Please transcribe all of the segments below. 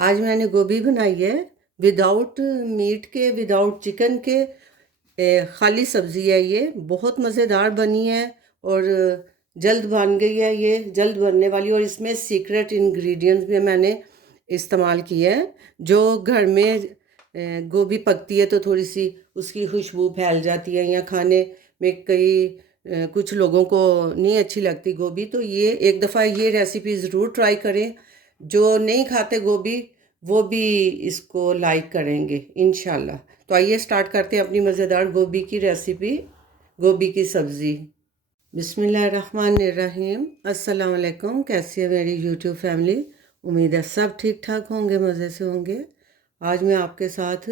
आज मैंने गोभी बनाई है विदाउट मीट के, विदाउट चिकन के। खाली सब्ज़ी है ये, बहुत मज़ेदार बनी है और जल्द बन गई है, ये जल्द बनने वाली। और इसमें सीक्रेट इंग्रेडिएंट्स भी मैंने इस्तेमाल किए हैं। जो घर में गोभी पकती है तो थोड़ी सी उसकी खुशबू फैल जाती है, या खाने में कई कुछ लोगों को नहीं अच्छी लगती गोभी, तो ये एक दफ़ा ये रेसिपी ज़रूर ट्राई करें। जो नहीं खाते गोभी वो भी इसको लाइक करेंगे इंशाल्लाह। तो आइए स्टार्ट करते हैं अपनी मज़ेदार गोभी की रेसिपी, गोभी की सब्ज़ी। बिस्मिल्लाहिर्रहमानिर्रहीम। अस्सलाम वालेकुम। कैसी है मेरी यूट्यूब फैमिली? उम्मीद है सब ठीक ठाक होंगे, मज़े से होंगे। आज मैं आपके साथ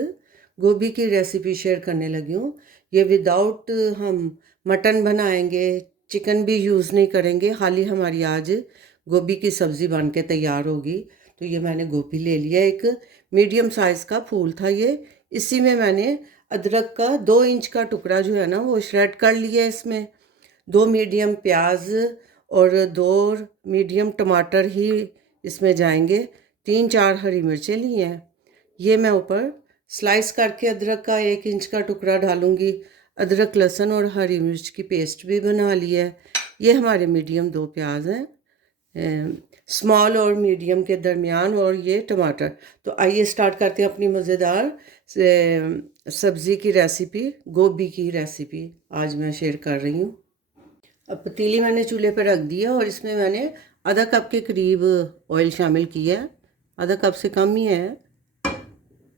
गोभी की रेसिपी शेयर करने लगी हूँ। ये विदाउट हम मटन बनाएंगे, चिकन भी यूज़ नहीं करेंगे, खाली हमारी आज गोभी की सब्ज़ी बन के तैयार होगी। तो ये मैंने गोभी ले लिया, एक मीडियम साइज़ का फूल था ये। इसी में मैंने अदरक का 2 इंच का टुकड़ा जो है ना वो श्रेड कर लिया है। इसमें 2 मीडियम प्याज और 2 मीडियम टमाटर ही इसमें जाएंगे। 3-4 हरी मिर्चें ली हैं। ये मैं ऊपर स्लाइस करके अदरक का 1 इंच का टुकड़ा डालूंगी। अदरक लहसुन और हरी मिर्च की पेस्ट भी बना ली है। ये हमारे मीडियम 2 प्याज हैं, स्मॉल और मीडियम के दरमियान, और ये टमाटर। तो आइए स्टार्ट करते हैं अपनी मज़ेदार सब्ज़ी की रेसिपी, गोभी की रेसिपी आज मैं शेयर कर रही हूँ। अब पतीली मैंने चूल्हे पर रख दिया और इसमें मैंने आधा कप के करीब ऑयल शामिल किया है, आधा कप से कम ही है।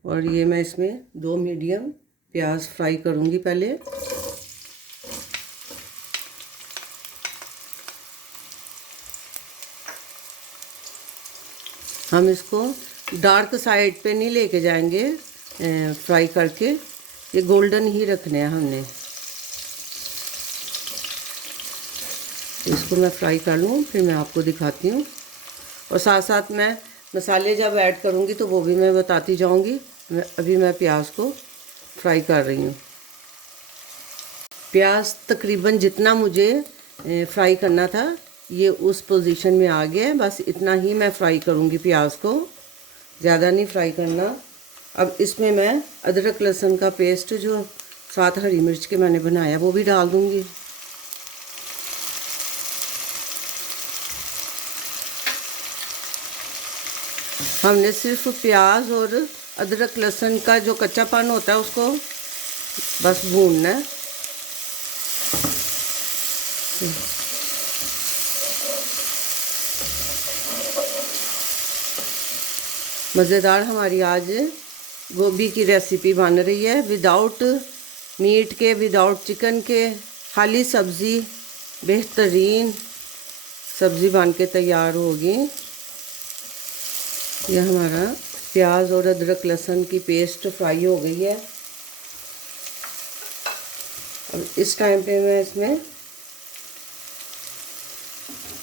और ये मैं इसमें 2 मीडियम प्याज फ्राई करूँगी पहले। हम इसको डार्क साइड पे नहीं लेके जाएंगे फ्राई करके, ये गोल्डन ही रखने हैं हमने। इसको मैं फ्राई कर लूँ फिर मैं आपको दिखाती हूँ। और साथ साथ मैं मसाले जब ऐड करूँगी तो वो भी मैं बताती जाऊँगी। अभी मैं प्याज को फ्राई कर रही हूँ। प्याज तकरीबन जितना मुझे फ्राई करना था ये उस पोजीशन में आ गया है। बस इतना ही मैं फ्राई करूँगी प्याज को, ज़्यादा नहीं फ्राई करना। अब इसमें मैं अदरक लहसुन का पेस्ट जो 7 हरी मिर्च के मैंने बनाया वो भी डाल दूँगी। हमने सिर्फ प्याज और अदरक लहसुन का जो कच्चापन होता है उसको बस भूनना है। मज़ेदार हमारी आज गोभी की रेसिपी बन रही है, विदाउट मीट के, विदाउट चिकन के, खाली सब्ज़ी, बेहतरीन सब्ज़ी बन के तैयार होगी। यह हमारा प्याज और अदरक लहसुन की पेस्ट फ्राई हो गई है। अब इस टाइम पे मैं इसमें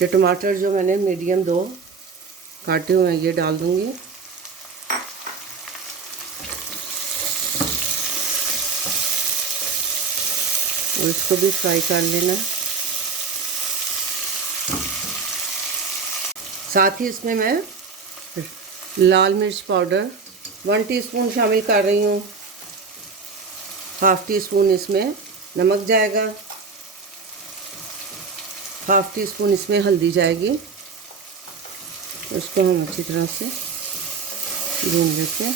ये टमाटर जो मैंने मीडियम 2 काटे हुए हैं ये डाल दूँगी। और इसको भी फ्राई कर लेना। साथ ही इसमें मैं लाल मिर्च पाउडर 1 टीस्पून शामिल कर रही हूँ। हाफ़ टी स्पून इसमें नमक जाएगा, हाफ़ टी स्पून इसमें हल्दी जाएगी। इसको हम अच्छी तरह से भून लेते हैं।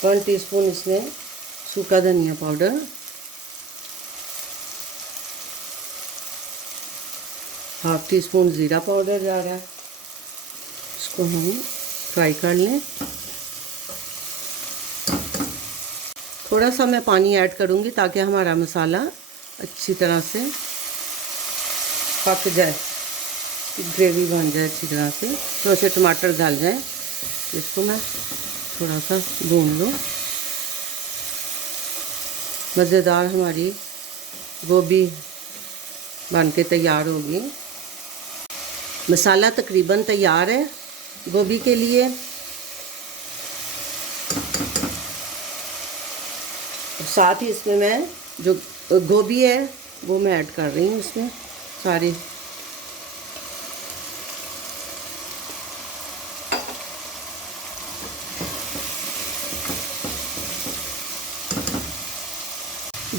वन टीस्पून इसमें सूखा धनिया पाउडर, हाफ़ टी स्पून ज़ीरा पाउडर जा रहा है। इसको हम फ्राई कर लें। थोड़ा सा मैं पानी ऐड करूँगी ताकि हमारा मसाला अच्छी तरह से पक जाए, ग्रेवी बन जाए अच्छी तरह से, थोड़े से टमाटर डाल जाए। इसको मैं थोड़ा सा भून लूँ। मज़ेदार हमारी गोभी बन के तैयार होगी। मसाला तकरीबन तैयार है गोभी के लिए। साथ ही इसमें मैं जो गोभी है वो मैं ऐड कर रही हूँ इसमें सारी।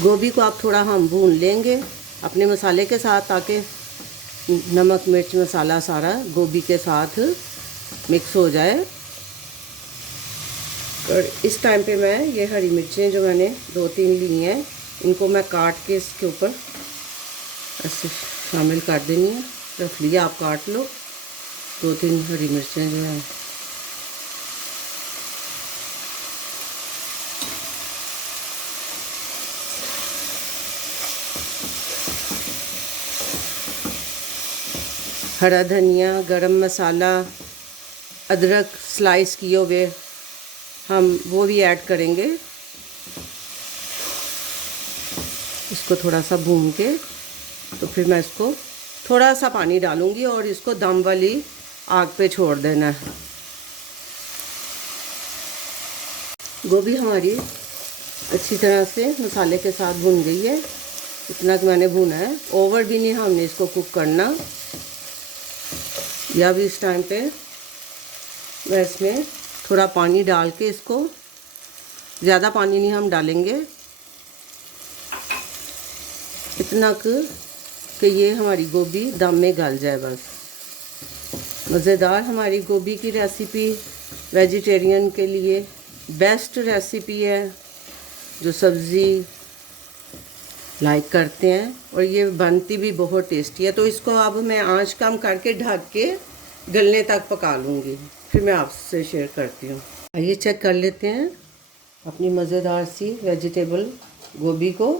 गोभी को आप थोड़ा हम भून लेंगे अपने मसाले के साथ, ताकि नमक मिर्च मसाला सारा गोभी के साथ मिक्स हो जाए। और इस टाइम पे मैं ये हरी मिर्चें जो मैंने 2-3 ली हैं, इनको मैं काट के इसके ऊपर ऐसे शामिल कर देनी है। रख लिया, आप काट लो 2-3 हरी मिर्चें जो हैं। हरा धनिया, गरम मसाला, अदरक स्लाइस किए हुए हम वो भी ऐड करेंगे। इसको थोड़ा सा भून के तो फिर मैं इसको थोड़ा सा पानी डालूंगी और इसको दम वाली आग पे छोड़ देना है। गोभी हमारी अच्छी तरह से मसाले के साथ भून गई है। इतना कि मैंने भूना है, ओवर भी नहीं हमने इसको कुक करना। या भी इस टाइम पे मैं इसमें थोड़ा पानी डाल के इसको, ज़्यादा पानी नहीं हम डालेंगे, इतना कि ये हमारी गोभी दम में गल जाए बस। मज़ेदार हमारी गोभी की रेसिपी वेजिटेरियन के लिए बेस्ट रेसिपी है, जो सब्ज़ी लाइक करते हैं, और ये बनती भी बहुत टेस्टी है। तो इसको अब मैं आंच कम करके ढक के गलने तक पका लूँगी, फिर मैं आपसे शेयर करती हूँ। आइए चेक कर लेते हैं अपनी मज़ेदार सी वेजिटेबल गोभी को।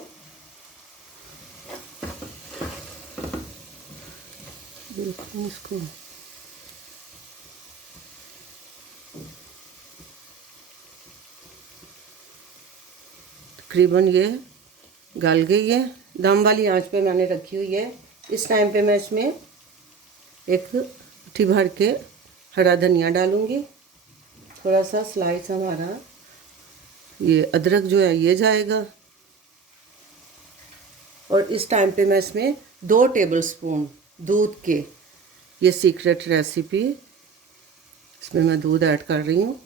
देखो इसको, तकरीबन ये गल गई है। दम वाली आंच पे मैंने रखी हुई है। इस टाइम पे मैं इसमें एक मुट्ठी भर के हरा धनिया डालूंगी। थोड़ा सा स्लाइस हमारा ये अदरक जो है ये जाएगा। और इस टाइम पे मैं इसमें 2 टेबलस्पून दूध के, ये सीक्रेट रेसिपी, इसमें मैं दूध ऐड कर रही हूँ।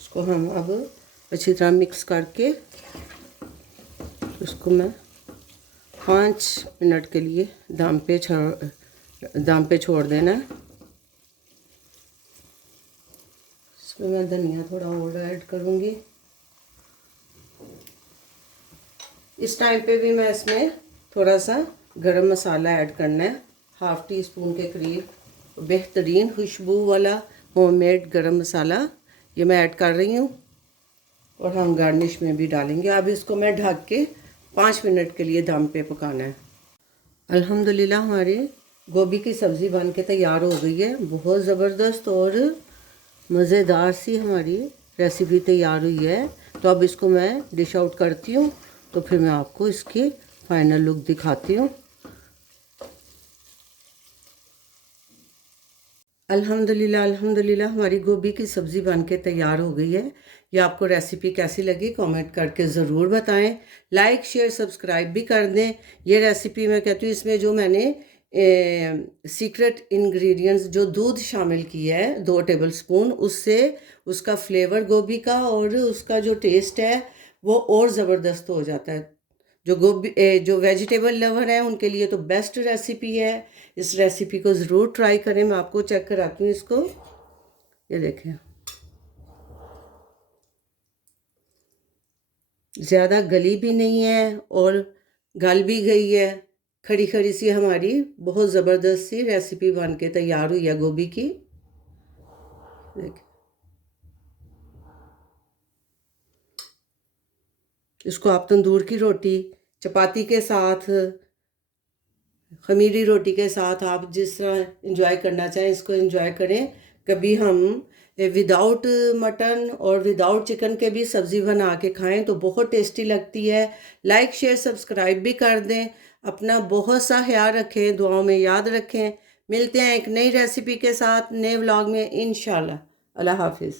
इसको हम अब अच्छी तरह मिक्स करके इसको मैं 5 मिनट के लिए दम पे छोड़ देना है। इसमें मैं धनिया थोड़ा और ऐड करूँगी। इस टाइम पे भी मैं इसमें थोड़ा सा गरम मसाला ऐड करना है, 1/2 टीस्पून के करीब। बेहतरीन खुशबू वाला होममेड गरम मसाला ये मैं ऐड कर रही हूँ, और हम गार्निश में भी डालेंगे। अब इसको मैं ढक के 5 मिनट के लिए दम पे पकाना है। अल्हम्दुलिल्लाह हमारी गोभी की सब्ज़ी बन के तैयार हो गई है। बहुत ज़बरदस्त और मज़ेदार सी हमारी रेसिपी तैयार हुई है। तो अब इसको मैं डिश आउट करती हूँ, तो फिर मैं आपको इसकी फाइनल लुक दिखाती हूँ। अल्हम्दुलिल्लाह हमारी गोभी की सब्ज़ी बन के तैयार हो गई है। ये आपको रेसिपी कैसी लगी कमेंट करके ज़रूर बताएं। लाइक शेयर सब्सक्राइब भी कर दें। ये रेसिपी मैं कहती हूँ, इसमें जो मैंने सीक्रेट इंग्रेडिएंट्स जो दूध शामिल किया है 2 टेबलस्पून, उससे उसका फ्लेवर गोभी का और उसका जो टेस्ट है वो और ज़बरदस्त हो जाता है। जो वेजिटेबल लवर हैं उनके लिए तो बेस्ट रेसिपी है। इस रेसिपी को ज़रूर ट्राई करें। मैं आपको चेक कराती हूँ इसको, ये देखें, ज़्यादा गली भी नहीं है और गल भी गई है। खड़ी खड़ी सी हमारी बहुत ज़बरदस्त सी रेसिपी बन के तैयार हुई है गोभी की। देखें, इसको आप तंदूर की रोटी, चपाती के साथ, खमीरी रोटी के साथ, आप जिस तरह इंजॉय करना चाहें इसको इंजॉय करें। कभी हम विदाउट मटन और विदाउट चिकन के भी सब्ज़ी बना के खाएं तो बहुत टेस्टी लगती है। लाइक शेयर सब्सक्राइब भी कर दें। अपना बहुत सा ख्याल रखें, दुआओं में याद रखें। मिलते हैं एक नई रेसिपी के साथ नए व्लॉग में इंशाल्लाह। अल्लाह हाफिज़।